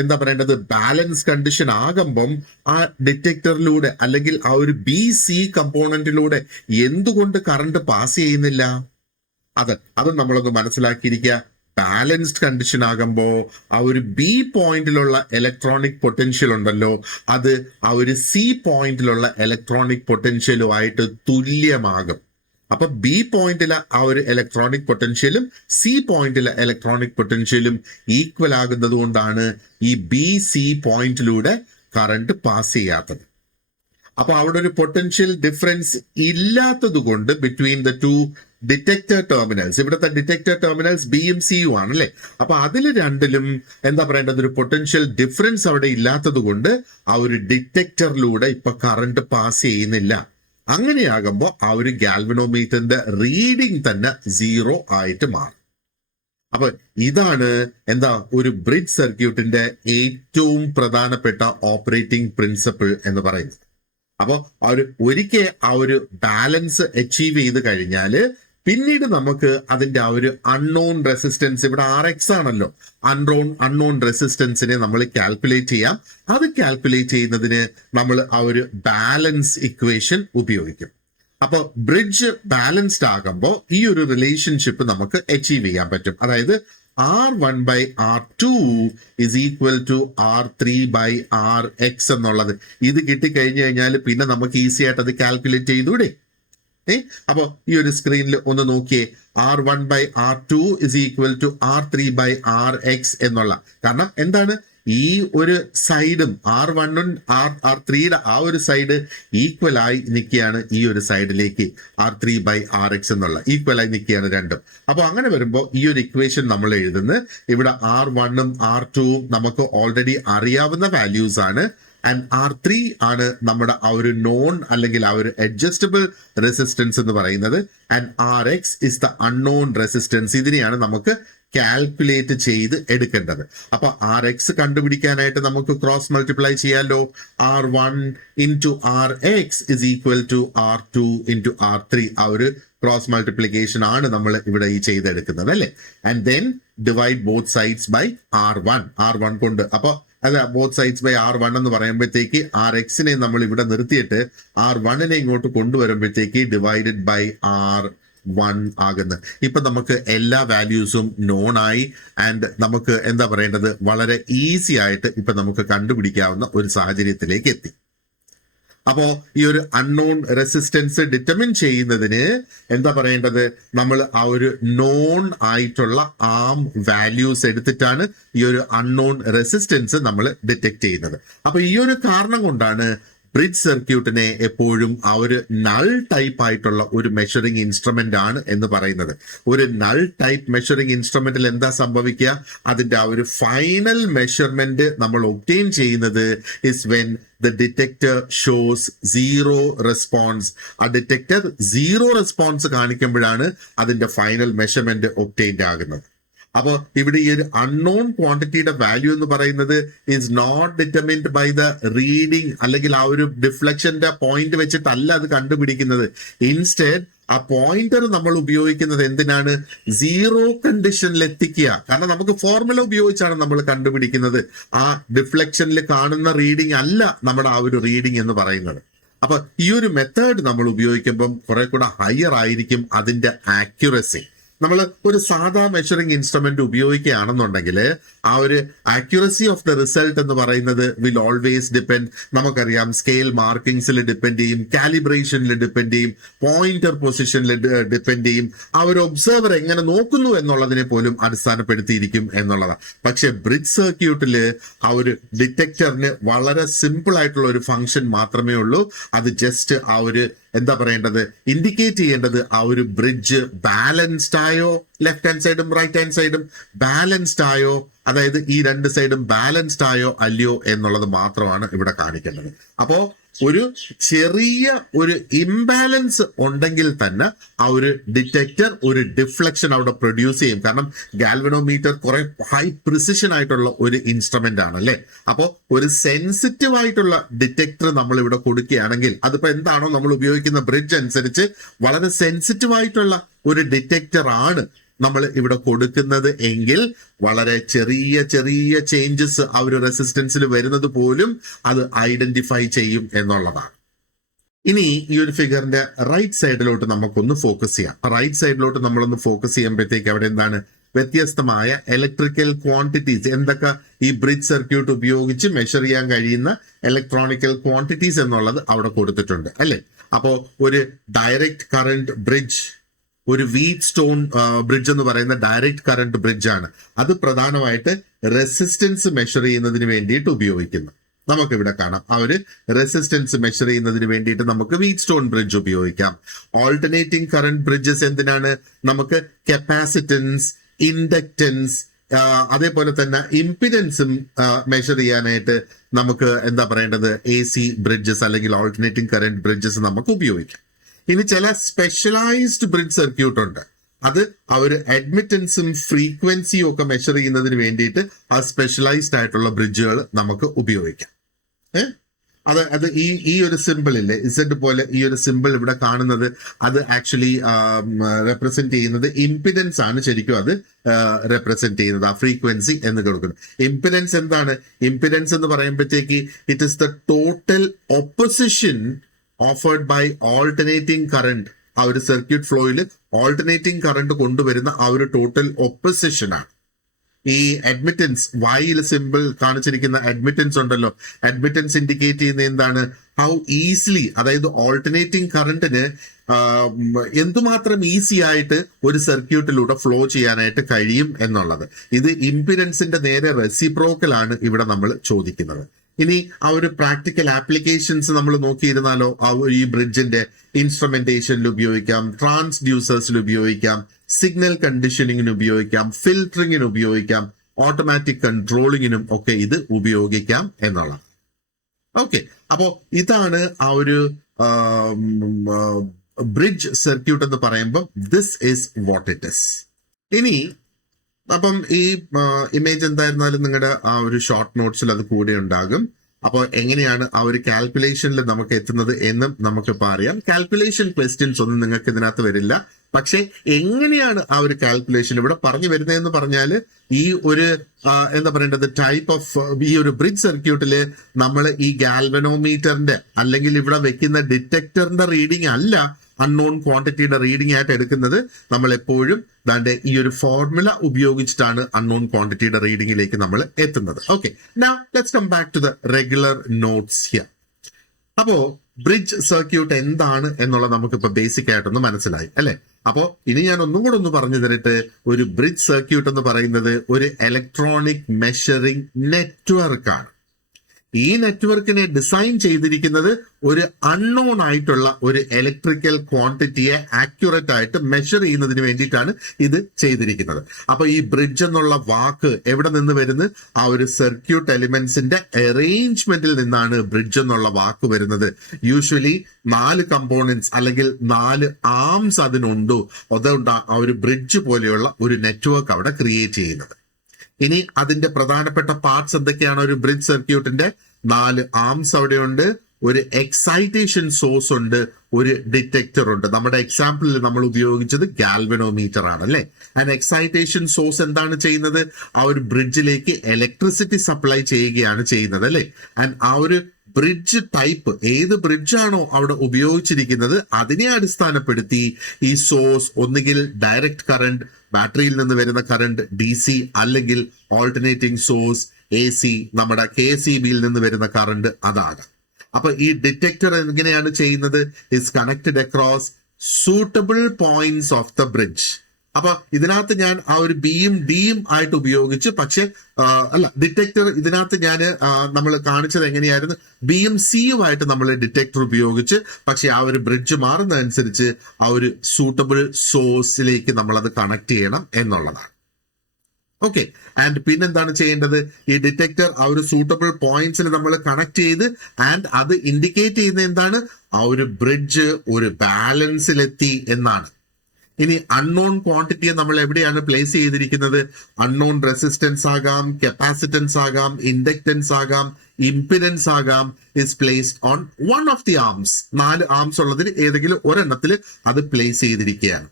എന്താ പറയേണ്ടത് ബാലൻസ് കണ്ടീഷൻ ആകുമ്പം ആ ഡിറ്റക്ടറിലൂടെ അല്ലെങ്കിൽ ആ ഒരു BC കമ്പോണന്റിലൂടെ എന്തുകൊണ്ട് കറണ്ട് പാസ് ചെയ്യുന്നില്ല? അത് നമ്മളൊന്ന് മനസ്സിലാക്കിയിരിക്കുക. ബാലൻസ്ഡ് കണ്ടീഷൻ ആകുമ്പോ ആ ഒരു B പോയിന്റിലുള്ള ഇലക്ട്രോണിക് പൊട്ടൻഷ്യൽ ഉണ്ടല്ലോ, അത് ആ ഒരു C പോയിന്റിലുള്ള ഇലക്ട്രോണിക് പൊട്ടൻഷ്യലുമായിട്ട് തുല്യമാകും. അപ്പൊ B പോയിന്റിലെ ആ ഒരു ഇലക്ട്രോണിക് പൊട്ടൻഷ്യലും C പോയിന്റിലെ ഇലക്ട്രോണിക് പൊട്ടൻഷ്യലും ഈക്വൽ ആകുന്നത് കൊണ്ടാണ് ഈ BC പോയിന്റിലൂടെ കറണ്ട് പാസ് ചെയ്യാത്തത്. അപ്പൊ അവിടെ ഒരു പൊട്ടൻഷ്യൽ ഡിഫറൻസ് ഇല്ലാത്തത് കൊണ്ട് between the two detector terminals, ഇവിടുത്തെ ഡിറ്റക്ടർ ടെർമിനൽസ് B യും C യും ആണ് അല്ലെ? അപ്പൊ അതിൽ രണ്ടിലും എന്താ പറയേണ്ടത്, ഒരു പൊട്ടൻഷ്യൽ ഡിഫറൻസ് അവിടെ ഇല്ലാത്തത് കൊണ്ട് ആ ഒരു ഡിറ്റക്ടറിലൂടെ ഇപ്പൊ കറണ്ട് പാസ് ചെയ്യുന്നില്ല. അങ്ങനെയാകുമ്പോൾ ആ ഒരു ഗാൽവനോമീറ്ററിന്റെ റീഡിംഗ് തന്നെ സീറോ ആയിട്ട് മാറും. അപ്പൊ ഇതാണ് എന്താ ഒരു ബ്രിഡ്ജ് സർക്യൂട്ടിന്റെ ഏറ്റവും പ്രധാനപ്പെട്ട ഓപ്പറേറ്റിംഗ് പ്രിൻസിപ്പിൾ എന്ന് പറയുന്നത്. അപ്പൊ ഒരിക്കൽ ആ ഒരു ബാലൻസ് അച്ചീവ് ചെയ്ത് കഴിഞ്ഞാല് പിന്നീട് നമുക്ക് അതിന്റെ ആ ഒരു അൺനോൺ റെസിസ്റ്റൻസ്, ഇവിടെ RX ആണല്ലോ, അൺനോൺ റെസിസ്റ്റൻസിനെ നമ്മൾ കാൽക്കുലേറ്റ് ചെയ്യാം. അത് കാൽക്കുലേറ്റ് ചെയ്യുന്നതിന് നമ്മൾ ആ ഒരു ബാലൻസ് ഇക്വേഷൻ ഉപയോഗിക്കും. അപ്പൊ ബ്രിഡ്ജ് ബാലൻസ്ഡ് ആകുമ്പോൾ ഈ ഒരു റിലേഷൻഷിപ്പ് നമുക്ക് അച്ചീവ് ചെയ്യാൻ പറ്റും. അതായത് R1/R2 is equal to R3/RX എന്നുള്ളത്. ഇത് കിട്ടിക്കഴിഞ്ഞു കഴിഞ്ഞാൽ പിന്നെ നമുക്ക് ഈസി ആയിട്ട് അത് കാൽക്കുലേറ്റ് ചെയ്തൂടെ? അപ്പൊ ഈ ഒരു സ്ക്രീനിൽ ഒന്ന് നോക്കിയേ, R1/R2 is equal to R3/RX എന്നുള്ള. കാരണം എന്താണ്, ഈ ഒരു സൈഡും R1ഉം R3യുടെ ആ ഒരു സൈഡ് ഈക്വൽ ആയി നിൽക്കുകയാണ് ഈ ഒരു സൈഡിലേക്ക് R3/RX എന്നുള്ള ഈക്വൽ ആയി നിൽക്കുകയാണ് രണ്ടും. അപ്പൊ അങ്ങനെ വരുമ്പോൾ ഈ ഒരു ഇക്വേഷൻ നമ്മൾ എഴുതുന്നത് ഇവിടെ R1ഉം R2ഉം നമുക്ക് ഓൾറെഡി അറിയാവുന്ന വാല്യൂസ് ആണ്. ആൻഡ് R3 ആണ് നമ്മുടെ ആ ഒരു നോൺ അല്ലെങ്കിൽ ആ ഒരു അഡ്ജസ്റ്റബിൾ റെസിസ്റ്റൻസ് എന്ന് പറയുന്നത്. And RX is the unknown resistance. ഇതിനെയാണ് നമുക്ക് കാൽക്കുലേറ്റ് ചെയ്ത് എടുക്കേണ്ടത്. അപ്പൊ RX കണ്ടുപിടിക്കാനായിട്ട് നമുക്ക് ക്രോസ് മൾട്ടിപ്ലൈ ചെയ്യാലോ. R1 into RX is equal to R2 into R3. ആ ഒരു ക്രോസ് മൾട്ടിപ്ലിക്കേഷൻ ആണ് നമ്മൾ ഇവിടെ ഈ ചെയ്തെടുക്കുന്നത് അല്ലെ? And then divide both sides by R1 കൊണ്ട്. അപ്പൊ അതെ, ബോത്ത് സൈഡ്സ് ബൈ R1 എന്ന് പറയുമ്പോഴത്തേക്ക് RXനെ നമ്മൾ ഇവിടെ നിർത്തിയിട്ട് R1നെ ഇങ്ങോട്ട് കൊണ്ടുവരുമ്പോഴത്തേക്ക് ഡിവൈഡഡ് ബൈ R1 ആകുന്നത്. ഇപ്പൊ നമുക്ക് എല്ലാ വാല്യൂസും നോൺ ആയി. ആൻഡ് നമുക്ക് എന്താ പറയേണ്ടത്, വളരെ ഈസി ആയിട്ട് ഇപ്പൊ നമുക്ക് കണ്ടുപിടിക്കാവുന്ന ഒരു സാഹചര്യത്തിലേക്ക് എത്തി. അപ്പോ ഈ ഒരു അൺനോൺ റെസിസ്റ്റൻസ് ഡിറ്റർമിൻ ചെയ്യുന്നതിന് എന്താ പറയേണ്ടത്, നമ്മൾ ആ ഒരു നോൺ ആയിട്ടുള്ള വാല്യൂസ് എടുത്തിട്ടാണ് ഈ ഒരു അൺനോൺ റെസിസ്റ്റൻസ് നമ്മൾ ഡിറ്റക്ട് ചെയ്യുന്നത്. അപ്പൊ ഈ ഒരു കാരണം കൊണ്ടാണ് ബ്രിഡ്ജ് സർക്യൂട്ടിനെ എപ്പോഴും ആ ഒരു നൾ ടൈപ്പ് ആയിട്ടുള്ള ഒരു മെഷറിംഗ് ഇൻസ്ട്രുമെന്റ് ആണ് എന്ന് പറയുന്നത്. ഒരു നൾ ടൈപ്പ് മെഷറിംഗ് ഇൻസ്ട്രുമെന്റിൽ എന്താ സംഭവിക്കുക, അതിന്റെ ആ ഒരു ഫൈനൽ മെഷർമെന്റ് നമ്മൾ ഒബ്റ്റെയിൻ ചെയ്യുന്നത് is when the detector shows zero response. ആ ഡിറ്റക്ടർ സീറോ റെസ്പോൺസ് കാണിക്കുമ്പോഴാണ് അതിന്റെ ഫൈനൽ മെഷർമെന്റ് ഒബ്റ്റെയിൻഡ് ആകുന്നത്. അപ്പൊ ഇവിടെ ഈ ഒരു അൺനോൺ ക്വാണ്ടിറ്റിയുടെ വാല്യൂ എന്ന് പറയുന്നത് is not determined by the reading അല്ലെങ്കിൽ ആ ഒരു ഡിഫ്ലക്ഷന്റെ പോയിന്റ് വെച്ചിട്ടല്ല അത് കണ്ടുപിടിക്കുന്നത്. ഇൻസ്റ്റെഡ് ആ പോയിന്റർ നമ്മൾ ഉപയോഗിക്കുന്നത് എന്തിനാണ്, സീറോ കണ്ടീഷനിൽ എത്തിക്കുക. കാരണം നമുക്ക് ഫോർമുല ഉപയോഗിച്ചാണ് നമ്മൾ കണ്ടുപിടിക്കുന്നത്. ആ ഡിഫ്ലക്ഷനിൽ കാണുന്ന റീഡിംഗ് അല്ല നമ്മുടെ ആ ഒരു റീഡിംഗ് എന്ന് പറയുന്നത്. അപ്പൊ ഈ ഒരു മെത്തേഡ് നമ്മൾ ഉപയോഗിക്കുമ്പം കുറെ കൂടെ ഹയർ ആയിരിക്കും അതിന്റെ ആക്യുറസി. നമ്മൾ ഒരു സാധാ മെഷറിംഗ് ഇൻസ്ട്രുമെന്റ് ഉപയോഗിക്കുകയാണെന്നുണ്ടെങ്കിൽ ആ ഒരു ആക്യുറസി ഓഫ് ദ റിസൾട്ട് എന്ന് പറയുന്നത് വിൽ ഓൾവേസ് ഡിപ്പെൻഡ്. നമുക്കറിയാം സ്കെയിൽ മാർക്കിങ്സിൽ ഡിപ്പെൻഡ് ചെയ്യും, കാലിബ്രേഷനിൽ ഡിപ്പെൻഡ് ചെയ്യും, പോയിന്റർ പൊസിഷനിൽ ഡിപ്പെൻഡ് ചെയ്യും, ആ ഒരു ഒബ്സർവർ എങ്ങനെ നോക്കുന്നു എന്നുള്ളതിനെ പോലും അടിസ്ഥാനപ്പെടുത്തിയിരിക്കും എന്നുള്ളതാണ്. പക്ഷെ ബ്രിഡ്ജ് സർക്യൂട്ടില് ആ ഒരു ഡിറ്റക്ടറിന് വളരെ സിമ്പിൾ ആയിട്ടുള്ള ഒരു ഫംഗ്ഷൻ മാത്രമേ ഉള്ളൂ. അത് ജസ്റ്റ് ആ ഒരു എന്താ പറയേണ്ടത്, ഇൻഡിക്കേറ്റ് ചെയ്യേണ്ടത് ആ ഒരു ബ്രിഡ്ജ് ബാലൻസ്ഡ് ആയോ, ലെഫ്റ്റ് ഹാൻഡ് സൈഡും റൈറ്റ് ഹാൻഡ് സൈഡും ബാലൻസ്ഡ് ആയോ, അതായത് ഈ രണ്ട് സൈഡും ബാലൻസ്ഡ് ആയോ അല്ലയോ എന്നുള്ളത് മാത്രമാണ് ഇവിടെ കാണിക്കേണ്ടത്. അപ്പോ ഒരു ചെറിയ ഒരു ഇംബാലൻസ് ഉണ്ടെങ്കിൽ തന്നെ ആ ഒരു ഡിറ്റക്ടർ ഒരു ഡിഫ്ലക്ഷൻ അവിടെ പ്രൊഡ്യൂസ് ചെയ്യും. കാരണം ഗാൽവനോമീറ്റർ കുറെ ഹൈ പ്രിസിഷൻ ആയിട്ടുള്ള ഒരു ഇൻസ്ട്രുമെന്റ് ആണ് അല്ലെ. അപ്പോൾ ഒരു സെൻസിറ്റീവ് ആയിട്ടുള്ള ഡിറ്റക്ടർ നമ്മൾ ഇവിടെ കൊടുക്കുകയാണെങ്കിൽ, അതിപ്പോ എന്താണോ നമ്മൾ ഉപയോഗിക്കുന്ന ബ്രിഡ്ജ് അനുസരിച്ച് വളരെ സെൻസിറ്റീവ് ആയിട്ടുള്ള ഒരു ഡിറ്റക്ടർ ആണ് നമ്മൾ ഇവിടെ കൊടുക്കുന്നത് എങ്കിൽ വളരെ ചെറിയ ചെറിയ ചേഞ്ചസ് ആ ഒരു റെസിസ്റ്റൻസിൽ വരുന്നത് പോലും അത് ഐഡന്റിഫൈ ചെയ്യും എന്നുള്ളതാണ്. ഇനി ഈ ഒരു ഫിഗറിന്റെ റൈറ്റ് സൈഡിലോട്ട് നമുക്കൊന്ന് ഫോക്കസ് ചെയ്യാം. റൈറ്റ് സൈഡിലോട്ട് നമ്മളൊന്ന് ഫോക്കസ് ചെയ്യുമ്പോഴത്തേക്ക് അവിടെ എന്താണ് വ്യത്യസ്തമായ ഇലക്ട്രിക്കൽ ക്വാണ്ടിറ്റീസ്, എന്തൊക്കെ ഈ ബ്രിഡ്ജ് സർക്യൂട്ട് ഉപയോഗിച്ച് മെഷർ ചെയ്യാൻ കഴിയുന്ന ഇലക്ട്രോണിക്കൽ ക്വാണ്ടിറ്റീസ് എന്നുള്ളത് അവിടെ കൊടുത്തിട്ടുണ്ട് അല്ലെ. അപ്പോ ഒരു ഡയറക്റ്റ് കറന്റ് ബ്രിഡ്ജ്, ഒരു വീറ്റ് സ്റ്റോൺ ബ്രിഡ്ജ് എന്ന് പറയുന്ന ഡയറക്റ്റ് കറന്റ് ബ്രിഡ്ജ് ആണ്. അത് പ്രധാനമായിട്ട് റെസിസ്റ്റൻസ് മെഷർ ചെയ്യുന്നതിന് വേണ്ടിയിട്ട് ഉപയോഗിക്കുന്നു. നമുക്ക് ഇവിടെ കാണാം ആ ഒരു റെസിസ്റ്റൻസ് മെഷർ ചെയ്യുന്നതിന് വേണ്ടിയിട്ട് നമുക്ക് വീറ്റ് സ്റ്റോൺ ബ്രിഡ്ജ് ഉപയോഗിക്കാം. ഓൾട്ടർനേറ്റിംഗ് കറന്റ് ബ്രിഡ്ജസ് എന്തിനാണ്? നമുക്ക് കപ്പാസിറ്റൻസ്, ഇൻഡക്റ്റൻസ്, അതേപോലെ തന്നെ ഇംപിഡൻസും മെഷർ ചെയ്യാനായിട്ട് നമുക്ക് എന്താ പറയേണ്ടത് AC ബ്രിഡ്ജസ് അല്ലെങ്കിൽ ഓൾട്ടർനേറ്റിംഗ് കറന്റ് ബ്രിഡ്ജസ് നമുക്ക് ഉപയോഗിക്കാം. ഇനി ചില സ്പെഷ്യലൈസ്ഡ് ബ്രിഡ്ജ് സർക്യൂട്ട് ഉണ്ട്. അത് അവർ അഡ്മിറ്റൻസും ഫ്രീക്വൻസിയും ഒക്കെ മെഷർ ചെയ്യുന്നതിന് വേണ്ടിയിട്ട് ആ സ്പെഷ്യലൈസ്ഡ് ആയിട്ടുള്ള ബ്രിഡ്ജുകൾ നമുക്ക് ഉപയോഗിക്കാം. അത് ഈ ഒരു സിമ്പിൾ ഇല്ലേ, ഇസഡ് പോലെ ഈ ഒരു സിമ്പിൾ ഇവിടെ കാണുന്നത്, അത് ആക്ച്വലി റെപ്രസെന്റ് ചെയ്യുന്നത് ഇംപിഡൻസ് ആണ്. ശരിക്കും അത് റെപ്രസെന്റ് ചെയ്യുന്നത് ആ ഫ്രീക്വൻസി എന്ന് കൊടുക്കുന്നത്. ഇംപിഡൻസ് എന്താണ്? ഇംപിഡൻസ് എന്ന് പറയുമ്പോഴത്തേക്ക് it is the total opposition offered by alternating current. ആ ഒരു സർക്യൂട്ട് ഫ്ലോയിൽ ഓൾട്ടർനേറ്റിംഗ് കറന്റ് കൊണ്ടുവരുന്ന ആ ഒരു ടോട്ടൽ ഒപ്പോസിഷൻ ആണ്. ഈ അഡ്മിറ്റൻസ്, വായിൽ സിമ്പിൾ കാണിച്ചിരിക്കുന്ന അഡ്മിറ്റൻസ് ഉണ്ടല്ലോ, അഡ്മിറ്റൻസ് ഇൻഡിക്കേറ്റ് ചെയ്യുന്ന എന്താണ്? ഹൗ ഈസിലി, അതായത് ഓൾട്ടർനേറ്റിംഗ് കറന്റിന് എന്തുമാത്രം ഈസി ആയിട്ട് ഒരു സർക്യൂട്ടിലൂടെ ഫ്ലോ ചെയ്യാനായിട്ട് കഴിയും എന്നുള്ളത്. ഇത് ഇംപിഡൻസിന്റെ നേരെ റെസിപ്രോക്കൽ ആണ് ഇവിടെ നമ്മൾ ചോദിക്കുന്നത്. ഇനി ആ ഒരു പ്രാക്ടിക്കൽ ആപ്ലിക്കേഷൻസ് നമ്മൾ നോക്കിയിരുന്നാലോ, ഈ ബ്രിഡ്ജിന്റെ ഇൻസ്ട്രുമെന്റേഷനിൽ ഉപയോഗിക്കാം, ട്രാൻസ്ഡ്യൂസേഴ്സിൽ ഉപയോഗിക്കാം, സിഗ്നൽ കണ്ടീഷനിങ്ങിന് ഉപയോഗിക്കാം, ഫിൽറ്ററിങ്ങിന് ഉപയോഗിക്കാം, ഓട്ടോമാറ്റിക് കൺട്രോളിങ്ങിനും ഒക്കെ ഇത് ഉപയോഗിക്കാം എന്നുള്ള. ഓക്കെ, അപ്പോ ഇതാണ് ആ ഒരു ബ്രിഡ്ജ് സർക്യൂട്ട് എന്ന് പറയുമ്പോൾ this is what it is. ഇനി അപ്പം ഈ ഇമേജ് എന്തായിരുന്നാലും നിങ്ങളുടെ ആ ഒരു ഷോർട്ട് നോട്ട്സിൽ അത് കൂടെ ഉണ്ടാകും. അപ്പോൾ എങ്ങനെയാണ് ആ ഒരു കാൽക്കുലേഷനിൽ നമുക്ക് എത്തുന്നത് എന്നും നമുക്കിപ്പോൾ അറിയാം. കാൽക്കുലേഷൻ ക്വസ്റ്റ്യൻസ് ഒന്നും നിങ്ങൾക്ക് ഇതിനകത്ത് വരില്ല. പക്ഷെ എങ്ങനെയാണ് ആ ഒരു കാൽക്കുലേഷൻ ഇവിടെ പറഞ്ഞു വരുന്നതെന്ന് പറഞ്ഞാൽ, ഈ ഒരു എന്താ പറയേണ്ടത് ടൈപ്പ് ഓഫ് ഈ ഒരു ബ്രിഡ്ജ് സർക്യൂട്ടില് നമ്മൾ ഈ ഗാൽവനോമീറ്ററിന്റെ അല്ലെങ്കിൽ ഇവിടെ വെക്കുന്ന ഡിറ്റക്ടറിന്റെ റീഡിംഗ് അല്ല അൺനോൺ ക്വാണ്ടിറ്റിയുടെ റീഡിംഗ് ആയിട്ട് എടുക്കുന്നത്. നമ്മൾ എപ്പോഴും ദാണ്ടെ ഈ ഒരു ഫോർമുല ഉപയോഗിച്ചിട്ടാണ് അൺനോൺ ക്വാണ്ടിറ്റിയുടെ റീഡിംഗിലേക്ക് നമ്മൾ എത്തുന്നത്. Okay, now let's come back to the regular notes here. അപ്പോ ബ്രിഡ്ജ് സർക്യൂട്ട് എന്താണ് എന്നുള്ളത് നമുക്കിപ്പോ ബേസിക് ആയിട്ടൊന്ന് മനസ്സിലായി അല്ലെ. അപ്പോ ഇനി ഞാൻ ഒന്നും കൂടെ ഒന്ന് പറഞ്ഞു തരട്ടെ. ഒരു ബ്രിഡ്ജ് സർക്യൂട്ട് എന്ന് പറയുന്നത് ഒരു ഇലക്ട്രോണിക് മെഷറിംഗ് നെറ്റ്വർക്ക് ആണ്. ഈ നെറ്റ്വർക്കിനെ ഡിസൈൻ ചെയ്തിരിക്കുന്നത് ഒരു അൺനോൺ ആയിട്ടുള്ള ഒരു ഇലക്ട്രിക്കൽ ക്വാണ്ടിറ്റിയെ ആക്യുറേറ്റ് ആയിട്ട് മെഷർ ചെയ്യുന്നതിന് വേണ്ടിയിട്ടാണ് ഇത് ചെയ്തിരിക്കുന്നത്. അപ്പൊ ഈ ബ്രിഡ്ജ് എന്നുള്ള വാക്ക് എവിടെ നിന്ന് വരുന്നത്? ആ ഒരു സർക്യൂട്ട് എലിമെന്റ്സിന്റെ അറേഞ്ച്മെന്റിൽ നിന്നാണ് ബ്രിഡ്ജ് എന്നുള്ള വാക്ക് വരുന്നത്. യൂഷ്വലി 4 കമ്പോണൻസ് അല്ലെങ്കിൽ 4 ആംസ് അതിനുണ്ടോ, അതുകൊണ്ടാണ് ആ ഒരു ബ്രിഡ്ജ് പോലെയുള്ള ഒരു നെറ്റ്വർക്ക് അവിടെ ക്രിയേറ്റ് ചെയ്യുന്നത്. ഇനി അതിന്റെ പ്രധാനപ്പെട്ട പാർട്സ് എന്തൊക്കെയാണ്? ഒരു ബ്രിഡ്ജ് സർക്യൂട്ടിന്റെ 4 ആംസ് അവിടെയുണ്ട്, ഒരു എക്സൈറ്റേഷൻ സോഴ്സ് ഉണ്ട്, ഒരു ഡിറ്റക്ടർ ഉണ്ട്. നമ്മുടെ എക്സാമ്പിളിൽ നമ്മൾ ഉപയോഗിച്ചത് ഗാൽവനോമീറ്റർ ആണ് അല്ലെ. ആൻഡ് എക്സൈറ്റേഷൻ സോഴ്സ് എന്താണ് ചെയ്യുന്നത്? ആ ഒരു ബ്രിഡ്ജിലേക്ക് ഇലക്ട്രിസിറ്റി സപ്ലൈ ചെയ്യുകയാണ് ചെയ്യുന്നത് അല്ലെ. ആൻഡ് ആ ഒരു ബ്രിഡ്ജ് ടൈപ്പ് ഏത് ബ്രിഡ്ജാണോ അവിടെ ഉപയോഗിച്ചിരിക്കുന്നത് അതിനെ അടിസ്ഥാനപ്പെടുത്തി ഈ സോഴ്സ് ഒന്നുകിൽ ഡയറക്റ്റ് കറണ്ട്, ബാറ്ററിയിൽ നിന്ന് വരുന്ന കറണ്ട് DC, അല്ലെങ്കിൽ ഓൾട്ടർനേറ്റിംഗ് സോഴ്സ് AC, നമ്മുടെ KCBയിൽ നിന്ന് വരുന്ന കറണ്ട് അതാകാം. അപ്പൊ ഈ ഡിറ്റക്ടർ എങ്ങനെയാണ് ചെയ്യുന്നത്? Is connected across suitable points of the bridge. അപ്പൊ ഇതിനകത്ത് ഞാൻ ആ ഒരു ബിയും ഡിയും ആയിട്ട് ഉപയോഗിച്ച്, പക്ഷെ ഡിറ്റക്ടർ ഇതിനകത്ത് ഞാൻ നമ്മൾ കാണിച്ചത് എങ്ങനെയായിരുന്നു? ബിയും സിയുമായിട്ട് നമ്മൾ ഡിറ്റക്ടർ ഉപയോഗിച്ച്, പക്ഷെ ആ ഒരു ബ്രിഡ്ജ് മാറുന്നതനുസരിച്ച് ആ ഒരു സൂട്ടബിൾ സോഴ്സിലേക്ക് നമ്മൾ അത് കണക്ട് ചെയ്യണം എന്നുള്ളതാണ്. ഓക്കെ, ആൻഡ് പിന്നെന്താണ് ചെയ്യേണ്ടത്? ഈ ഡിറ്റക്ടർ ആ ഒരു സൂട്ടബിൾ പോയിന്റ്സിൽ നമ്മൾ കണക്ട് ചെയ്ത്, ആൻഡ് അത് ഇൻഡിക്കേറ്റ് ചെയ്യുന്ന എന്താണ്? ആ ഒരു ബ്രിഡ്ജ് ഒരു ബാലൻസിലെത്തി എന്നാണ്. ഇനി അൺനോൺ ക്വാണ്ടിറ്റിയെ നമ്മൾ എവിടെയാണ് പ്ലേസ് ചെയ്തിരിക്കുന്നത്? അൺനോൺ റെസിസ്റ്റൻസ് ആകാം, കപ്പാസിറ്റൻസ് ആകാം, ഇൻഡക്റ്റൻസ് ആകാം, ഇംപിഡൻസ് ആകാം. Is placed on one of the arms. 4 arms ഉള്ളതിൽ ഏതെങ്കിലും ഒരെണ്ണത്തിൽ അത് പ്ലേസ് ചെയ്തിരിക്കുകയാണ്.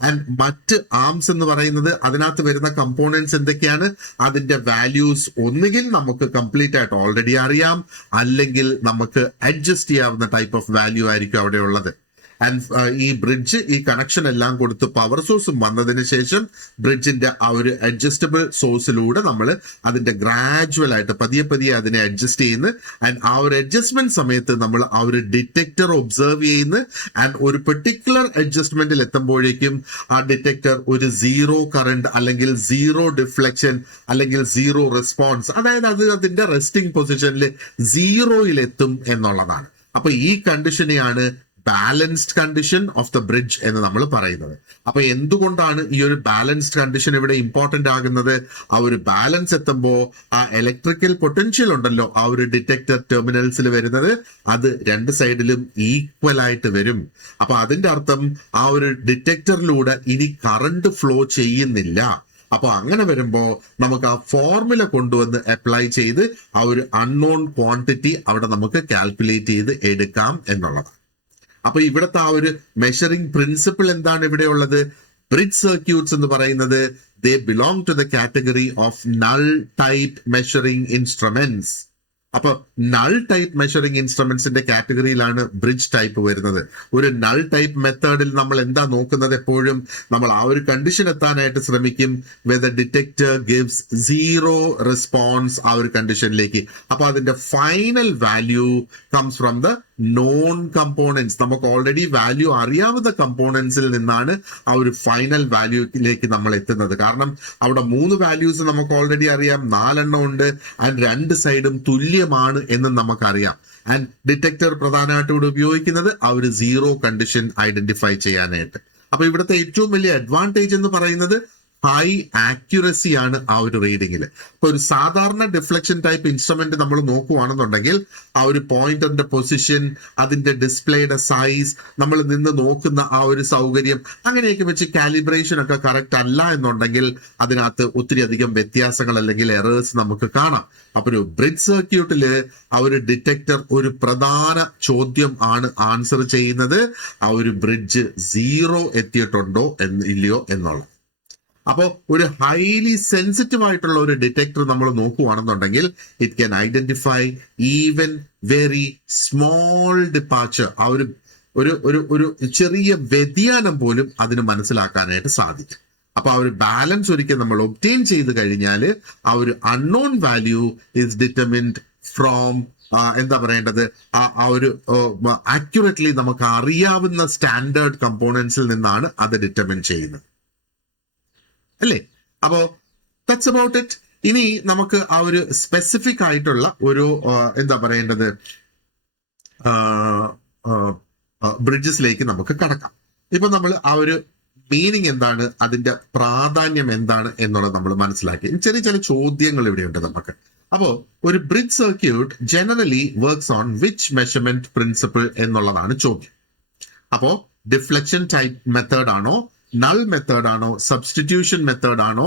ആൻഡ് മറ്റ് ആംസ് എന്ന് പറയുന്നത് അതിനകത്ത് വരുന്ന കമ്പോണൻസ് എന്തൊക്കെയാണ്? അതിന്റെ വാല്യൂസ് ഒന്നുകിൽ നമുക്ക് കംപ്ലീറ്റ് ആയിട്ട് ഓൾറെഡി അറിയാം, അല്ലെങ്കിൽ നമുക്ക് അഡ്ജസ്റ്റ് ചെയ്യാവുന്ന ടൈപ്പ് ഓഫ് വാല്യൂ ആയിരിക്കും അവിടെ ഉള്ളത്. ആൻഡ് ഈ ബ്രിഡ്ജ് ഈ കണക്ഷൻ എല്ലാം കൊടുത്ത് പവർ സോഴ്സും വന്നതിന് ശേഷം ബ്രിഡ്ജിന്റെ ആ ഒരു അഡ്ജസ്റ്റബിൾ സോഴ്സിലൂടെ നമ്മൾ അതിന്റെ ഗ്രാജുവൽ ആയിട്ട് പതിയെ അതിനെ അഡ്ജസ്റ്റ് ചെയ്യുന്നു. ആൻഡ് ആ ഒരു അഡ്ജസ്റ്റ്മെന്റ് സമയത്ത് നമ്മൾ ആ ഒരു ഡിറ്റക്ടർ ഒബ്സർവ് ചെയ്യുന്നു. ആൻഡ് ഒരു പെർട്ടിക്കുലർ അഡ്ജസ്റ്റ്മെന്റിൽ എത്തുമ്പോഴേക്കും ആ ഡിറ്റക്ടർ ഒരു സീറോ കറണ്ട്, അല്ലെങ്കിൽ സീറോ ഡിഫ്ലക്ഷൻ, അല്ലെങ്കിൽ സീറോ റെസ്പോൺസ്, അതായത് അത് അതിന്റെ റെസ്റ്റിംഗ് പൊസിഷനിൽ സീറോയിലെത്തും എന്നുള്ളതാണ്. അപ്പൊ ഈ കണ്ടീഷനെയാണ് balanced condition of the bridge എന്ന് നമ്മൾ പറയുന്നത്. അപ്പൊ എന്തുകൊണ്ടാണ് ഈ ഒരു ബാലൻസ്ഡ് കണ്ടീഷൻ ഇവിടെ ഇമ്പോർട്ടന്റ് ആകുന്നത്? ആ ഒരു ബാലൻസ് എത്തുമ്പോൾ ആ ഇലക്ട്രിക്കൽ പൊട്ടൻഷ്യൽ ഉണ്ടല്ലോ ആ ഒരു ഡിറ്റക്ടർ ടെർമിനൽസിൽ വരുന്നത്, അത് രണ്ട് സൈഡിലും ഈക്വൽ ആയിട്ട് വരും. അപ്പൊ അതിന്റെ അർത്ഥം ആ ഒരു ഡിറ്റക്ടറിലൂടെ ഇനി കറണ്ട് ഫ്ലോ ചെയ്യുന്നില്ല. അപ്പൊ അങ്ങനെ വരുമ്പോ നമുക്ക് ആ ഫോർമുല കൊണ്ടുവന്ന് അപ്ലൈ ചെയ്ത് ആ ഒരു അൺനോൺ ക്വാണ്ടിറ്റി അവിടെ നമുക്ക് കാൽക്കുലേറ്റ് ചെയ്ത് എടുക്കാം എന്നുള്ളതാണ്. അപ്പൊ ഇവിടുത്തെ ആ ഒരു മെഷറിംഗ് പ്രിൻസിപ്പിൾ എന്താണ് ഇവിടെ ഉള്ളത്? ബ്രിഡ്ജ് സർക്യൂട്ട്സ് എന്ന് പറയുന്നത് they belong to the category of null type measuring instruments. അപ്പൊ നൾ ടൈപ്പ് മെഷറിംഗ് ഇൻസ്ട്രുമെന്റ്സിന്റെ കാറ്റഗറിയിലാണ് ബ്രിഡ്ജ് ടൈപ്പ് വരുന്നത്. ഒരു നൾ ടൈപ്പ് മെത്തേഡിൽ നമ്മൾ എന്താ നോക്കുന്നത്? എപ്പോഴും നമ്മൾ ആ ഒരു കണ്ടീഷൻ എത്താനായിട്ട് ശ്രമിക്കും, whether detector gives zero response ആ ഒരു കണ്ടീഷനിലേക്ക്. അപ്പൊ അതിന്റെ final value comes from the non components. നമുക്ക് ഓൾറെഡി വാല്യൂ അറിയാവുന്ന കമ്പോണൻസിൽ നിന്നാണ് ആ ഒരു ഫൈനൽ വാല്യൂയിലേക്ക് നമ്മൾ എത്തുന്നത്. കാരണം അവിടെ 3 വാല്യൂസ് നമുക്ക് ഓൾറെഡി അറിയാം, 4 എണ്ണം ഉണ്ട്, ആൻഡ് 2 സൈഡും തുല്യമാണ് എന്ന് നമുക്കറിയാം. ആൻഡ് ഡിറ്റക്ടർ പ്രധാനമായിട്ട് ഇവിടെ ഉപയോഗിക്കുന്നത് ആ ഒരു സീറോ കണ്ടീഷൻ ഐഡന്റിഫൈ ചെയ്യാനായിട്ട്. അപ്പൊ ഇവിടുത്തെ ഏറ്റവും വലിയ അഡ്വാൻറ്റേജ് എന്ന് പറയുന്നത് ഹൈ ആക്യുറസി ആണ് ആ ഒരു റീഡിങ്ങിൽ. ഇപ്പൊ ഒരു സാധാരണ ഡിഫ്ലക്ഷൻ ടൈപ്പ് ഇൻസ്ട്രുമെന്റ് നമ്മൾ നോക്കുവാണെന്നുണ്ടെങ്കിൽ ആ ഒരു പോയിന്ററിന്റെ പൊസിഷൻ, അതിന്റെ ഡിസ്പ്ലേയുടെ സൈസ്, നമ്മൾ നിന്ന് നോക്കുന്ന ആ ഒരു സൗകര്യം, അങ്ങനെയൊക്കെ വെച്ച് കാലിബ്രേഷൻ ഒക്കെ കറക്റ്റ് അല്ല എന്നുണ്ടെങ്കിൽ അതിനകത്ത് ഒത്തിരി അധികം വ്യത്യാസങ്ങൾ അല്ലെങ്കിൽ എറേഴ്സ് നമുക്ക് കാണാം. അപ്പൊ ഒരു ബ്രിഡ്ജ് സർക്യൂട്ടില് ആ ഒരു ഡിറ്റക്ടർ ഒരു പ്രധാന ചോദ്യം ആണ് ആൻസർ ചെയ്യുന്നത്, ആ ഒരു ബ്രിഡ്ജ് സീറോ എത്തിയിട്ടുണ്ടോ ഇല്ലയോ എന്നുള്ളത്. അപ്പോൾ ഒരു ഹൈലി സെൻസിറ്റീവ് ആയിട്ടുള്ള ഒരു ഡിറ്റക്ടർ നമ്മൾ നോക്കുകയാണെന്നുണ്ടെങ്കിൽ it can identify even very small departure. ആ ഒരു ഒരു ഒരു ഒരു ചെറിയ വ്യതിയാനം പോലും അതിന് മനസ്സിലാക്കാനായിട്ട് സാധിക്കും. അപ്പൊ ആ ഒരു ബാലൻസ് ഒരിക്കൽ നമ്മൾ ഒബ്റ്റെയിൻ ചെയ്ത് കഴിഞ്ഞാൽ ആ ഒരു unknown value is determined from എന്താ പറയേണ്ടത്, ആ ഒരു ആക്യുറേറ്റ്ലി നമുക്ക് അറിയാവുന്ന സ്റ്റാൻഡേർഡ് കമ്പോണൻസിൽ നിന്നാണ് അത് ഡിറ്റർമിൻ ചെയ്യുന്നത്, അല്ലേ? അപ്പോ ദാറ്റ്സ് അബൌട്ട് ഇറ്റ്. ഇനി നമുക്ക് ആ ഒരു സ്പെസിഫിക് ആയിട്ടുള്ള ഒരു എന്താ പറയേണ്ടത് ബ്രിഡ്ജസിലേക്ക് നമുക്ക് കടക്കാം. ഇപ്പൊ നമ്മൾ ആ ഒരു മീനിങ് എന്താണ്, അതിന്റെ പ്രാധാന്യം എന്താണ് എന്നുള്ളത് നമ്മൾ മനസ്സിലാക്കി. ചെറിയ ചോദ്യങ്ങൾ ഇവിടെയുണ്ട് നമുക്ക്. അപ്പോ ഒരു bridge circuit generally works on which measurement principle എന്നുള്ളതാണ് ചോദ്യം. അപ്പോ ഡിഫ്ലക്ഷൻ ടൈപ്പ് മെത്തേഡ് ആണോ, നൾ മെത്തേഡ് ആണോ, സബ്സ്റ്റിറ്റ്യൂഷൻ മെത്തേഡ് ആണോ,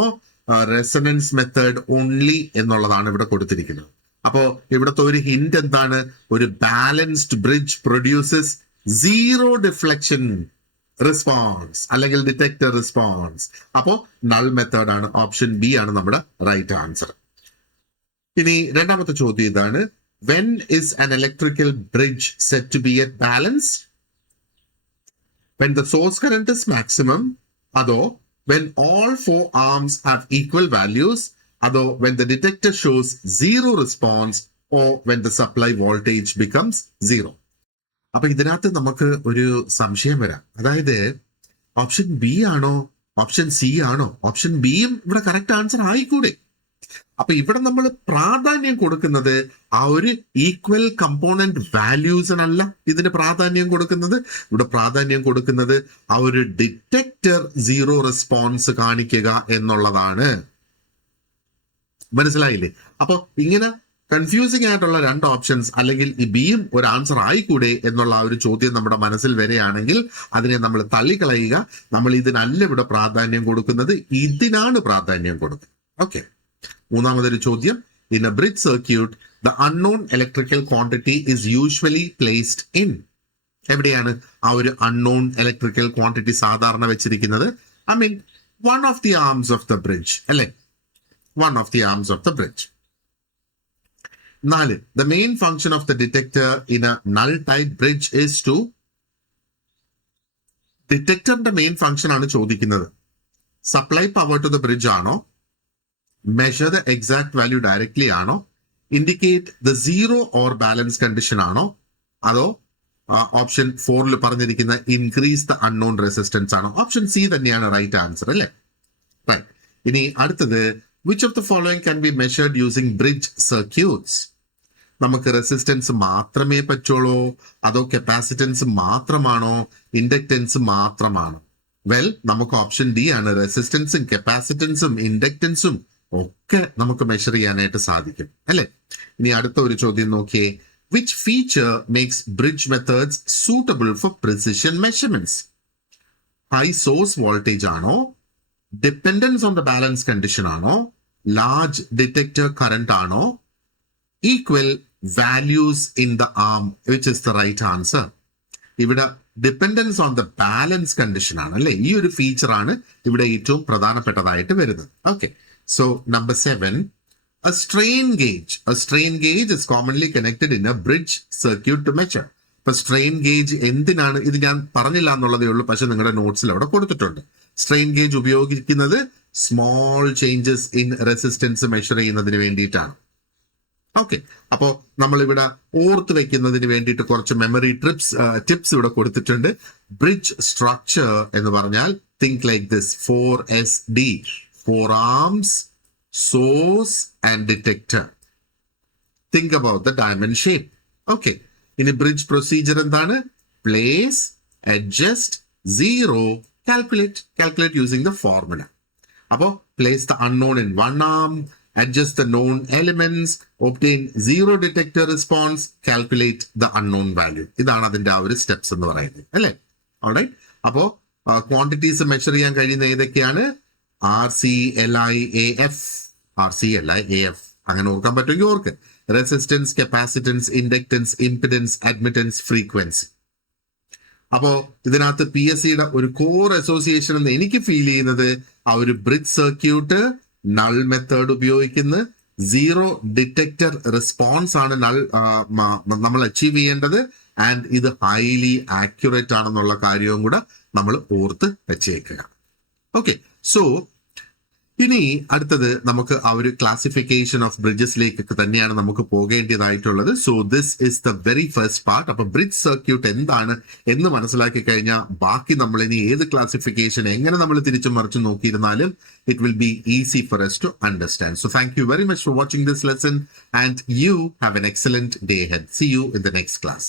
റെസണൻസ് മെത്തേഡ് ഓൺലി എന്നുള്ളതാണ് ഇവിടെ കൊടുത്തിരിക്കുന്നത്. അപ്പോ ഇവിടുത്തെ ഒരു ഹിന്റ് എന്താണ്? ഒരു balanced bridge produces zero deflection response അല്ലെങ്കിൽ ഡിറ്റക്ടർ റെസ്പോൺസ്. അപ്പോ നൾ മെത്തേഡ് ആണ്, ഓപ്ഷൻ ബി ആണ് നമ്മുടെ റൈറ്റ് ആൻസർ. ഇനി രണ്ടാമത്തെ ചോദ്യം ഇതാണ്, when is an electrical bridge said to be at balance? When the source current is maximum, അതോ when all four arms have equal values, അതോ when the detector shows zero response, or when the supply voltage becomes zero. അപ്പൊ ഇതിനകത്ത് നമുക്ക് ഒരു സംശയം വരാം. അതായത് ഓപ്ഷൻ ബി ആണോ ഓപ്ഷൻ സി ആണോ? ഓപ്ഷൻ ബിയും ഇവിടെ കറക്റ്റ് ആൻസർ ആയിക്കൂടെ? അപ്പൊ ഇവിടെ നമ്മൾ പ്രാധാന്യം കൊടുക്കുന്നത് ആ ഒരു ഈക്വൽ കമ്പോണന്റ് വാല്യൂസിനല്ല ഇതിന് പ്രാധാന്യം കൊടുക്കുന്നത്. ഇവിടെ പ്രാധാന്യം കൊടുക്കുന്നത് ആ ഒരു ഡിറ്റക്ടർ സീറോ റെസ്പോൺസ് കാണിക്കുക എന്നുള്ളതാണ്. മനസ്സിലായില്ലേ? അപ്പൊ ഇങ്ങനെ കൺഫ്യൂസിംഗ് ആയിട്ടുള്ള രണ്ട് ഓപ്ഷൻസ്, അല്ലെങ്കിൽ ഈ ബിയും ഒരു ആൻസർ ആയിക്കൂടെ എന്നുള്ള ആ ഒരു ചോദ്യം നമ്മുടെ മനസ്സിൽ വരികയാണെങ്കിൽ അതിനെ നമ്മൾ തള്ളിക്കളയുക. നമ്മൾ ഇതിനല്ല ഇവിടെ പ്രാധാന്യം കൊടുക്കുന്നത്, ഇതിനാണ് പ്രാധാന്യം കൊടുക്കുന്നത്. ഓക്കെ, മൂന്നാമതൊരു ചോദ്യം. In a bridge circuit the unknown electrical quantity is usually placed in. എവിടെയാണ് ആ ഒരു അൺനോൺ ഇലക്ട്രിക്കൽ ക്വാണ്ടിറ്റി സാധാരണ വെച്ചിരിക്കുന്നത്? I mean one of the arms of the bridge, അല്ലെ? One of the arms of the bridge. 4. The main function of the detector in a null type bridge is to. ഡിറ്റക്ടറിന്റെ മെയിൻ ഫംഗ്ഷൻ ആണ് ചോദിക്കുന്നത്. Supply power to the bridge ആണോ? Measure the exact value directly ആണോ? Indicate the zero or balance condition ആണോ? അതോ ഓപ്ഷൻ 4 പറഞ്ഞിരിക്കുന്ന ഇൻക്രീസ് ദ അൺനോൺ റെസിസ്റ്റൻസ് ആണോ? ഓപ്ഷൻ സി തന്നെയാണ് റൈറ്റ് ആൻസർ, അല്ലേ? ഇനി അടുത്തത്, which of the following can be measured using bridge circuits? നമുക്ക് റെസിസ്റ്റൻസ് മാത്രമേ പറ്റുള്ളൂ, അതോ കപ്പാസിറ്റൻസ് മാത്രമാണോ, ഇൻഡക്റ്റൻസ് മാത്രമാണോ? വെൽ, നമുക്ക് ഓപ്ഷൻ ഡി ആണ്. റെസിസ്റ്റൻസും കപ്പാസിറ്റൻസും ഇൻഡക്റ്റൻസും ഒക്കെ നമുക്ക് മെഷർ ചെയ്യാനായിട്ട് സാധിക്കും, അല്ലെ? ഇനി അടുത്ത ഒരു ചോദ്യം നോക്കിയേ. Which feature makes bridge methods suitable for precision measurements? High source voltage ആണോ, dependence on the balance condition ആണോ, ലാർജ് ഡിറ്റക്ടർ കറന്റ് ആണോ, equal values in the arm? Which is the right answer? ഇവിടെ dependence on the balance condition ആണ്, അല്ലെ? ഈ ഒരു ഫീച്ചർ ആണ് ഇവിടെ ഏറ്റവും പ്രധാനപ്പെട്ടതായിട്ട് വരുന്നത്. Okay, so number 7, a strain gauge. A strain gauge is commonly connected in a bridge circuit to measure. ഇപ്പൊ സ്ട്രെയിൻ ഗേജ് എന്തിനാണ്? ഇത് ഞാൻ പറഞ്ഞില്ല എന്നുള്ളതേ ഉള്ളൂ, പക്ഷെ നിങ്ങളുടെ നോട്ട്സിൽ അവിടെ കൊടുത്തിട്ടുണ്ട്. സ്ട്രെയിൻ ഗേജ് ഉപയോഗിക്കുന്നത് small changes in resistance measure ചെയ്യുന്നതിന് വേണ്ടിയിട്ടാണ്. ഓക്കെ, അപ്പോ നമ്മളിവിടെ ഓർത്ത് വെക്കുന്നതിന് വേണ്ടിയിട്ട് കുറച്ച് മെമ്മറി ടിപ്സ് ഇവിടെ കൊടുത്തിട്ടുണ്ട്. ബ്രിഡ്ജ് സ്ട്രക്ചർ എന്ന് പറഞ്ഞാൽ think like this: 4SD, 4 arms, source and detector. Think about the diamond shape. Okay, ഇനി ബ്രിഡ്ജ് പ്രൊസീജിയർ എന്താണ്? Place, adjust, zero, calculate using the formula. അപ്പോ place the unknown in one arm, adjust the known elements, obtain zero detector response, calculate the unknown value. ഇതാണ് അതിന്റെ ആ ഒരു സ്റ്റെപ്സ് എന്ന് പറയുന്നത്, അല്ലേ? ഓൾറൈറ്റ്, അപ്പോ ക്വാണ്ടിറ്റീസ് മെഷർ ചെയ്യാൻ കഴിയുന്ന ഏതൊക്കെയാണ്? RCLIAF, അങ്ങനെ ഓർക്കാൻ പറ്റുമെങ്കിൽ ഓർക്ക്. Resistance, capacitance, inductance, impedance, admittance, frequency. അപ്പോ ഇതിനകത്ത് PSCയുടെ ഒരു കോർ അസോസിയേഷൻ എന്ന് എനിക്ക് ഫീൽ ചെയ്യുന്നത് ആ ഒരു ബ്രിഡ്ജ് സർക്യൂട്ട് നൾ മെത്തേഡ് ഉപയോഗിക്കുന്ന സീറോ ഡിറ്റക്ടർ റെസ്പോൺസ് ആണ് നമ്മൾ അച്ചീവ് ചെയ്യേണ്ടത്. ആൻഡ് ഇത് ഹൈലി ആക്യുറേറ്റ് ആണെന്നുള്ള കാര്യവും കൂടെ നമ്മൾ ഓർത്ത് വെച്ചേക്കുക. ഓക്കെ, സോ ഇനി അടുത്തത് നമുക്ക് ആ ഒരു ക്ലാസിഫിക്കേഷൻ ഓഫ് ബ്രിഡ്ജസിലേക്കൊക്കെ തന്നെയാണ് നമുക്ക് പോകേണ്ടതായിട്ടുള്ളത്. So this is the very first part. അപ്പൊ ബ്രിഡ്ജ് സർക്യൂട്ട് എന്താണ് എന്ന് മനസ്സിലാക്കി കഴിഞ്ഞാൽ ബാക്കി നമ്മൾ ഇനി ഏത് ക്ലാസിഫിക്കേഷൻ എങ്ങനെ നമ്മൾ തിരിച്ചും മറിച്ചും നോക്കിയിരുന്നാലും it will be easy for us to understand. So thank you very much for watching this lesson and you have an excellent day ahead. See you in the next class.